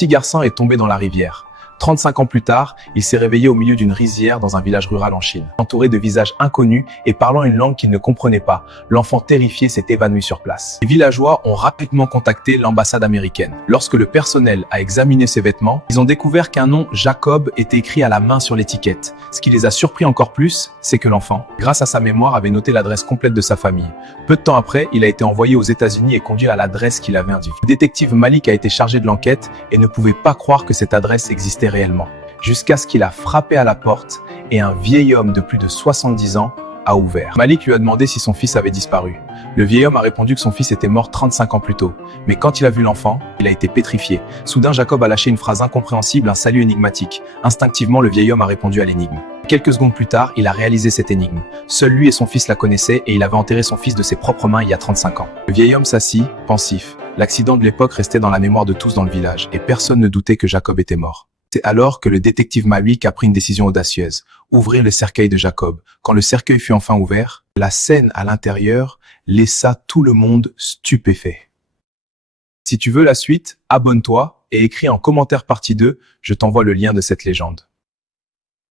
petit garçon est tombé dans la rivière. 35 ans plus tard, il s'est réveillé au milieu d'une rizière dans un village rural en Chine. Entouré de visages inconnus et parlant une langue qu'il ne comprenait pas, l'enfant terrifié s'est évanoui sur place. Les villageois ont rapidement contacté l'ambassade américaine. Lorsque le personnel a examiné ses vêtements, ils ont découvert qu'un nom Jacob était écrit à la main sur l'étiquette. Ce qui les a surpris encore plus, c'est que l'enfant, grâce à sa mémoire, avait noté l'adresse complète de sa famille. Peu de temps après, il a été envoyé aux États-Unis et conduit à l'adresse qu'il avait indiquée. Le détective Malik a été chargé de l'enquête et ne pouvait pas croire que cette adresse existait réellement, jusqu'à ce qu'il a frappé à la porte et un vieil homme de plus de 70 ans a ouvert. Malik lui a demandé si son fils avait disparu. Le vieil homme a répondu que son fils était mort 35 ans plus tôt. Mais quand il a vu l'enfant, il a été pétrifié. Soudain, Jacob a lâché une phrase incompréhensible, un salut énigmatique. Instinctivement, le vieil homme a répondu à l'énigme. Quelques secondes plus tard, il a réalisé cette énigme. Seul lui et son fils la connaissaient et il avait enterré son fils de ses propres mains il y a 35 ans. Le vieil homme s'assit, pensif. L'accident de l'époque restait dans la mémoire de tous dans le village et personne ne doutait que Jacob était mort. C'est alors que le détective Malik a pris une décision audacieuse, ouvrir le cercueil de Jacob. Quand le cercueil fut enfin ouvert, la scène à l'intérieur laissa tout le monde stupéfait. Si tu veux la suite, abonne-toi et écris en commentaire partie 2, je t'envoie le lien de cette légende.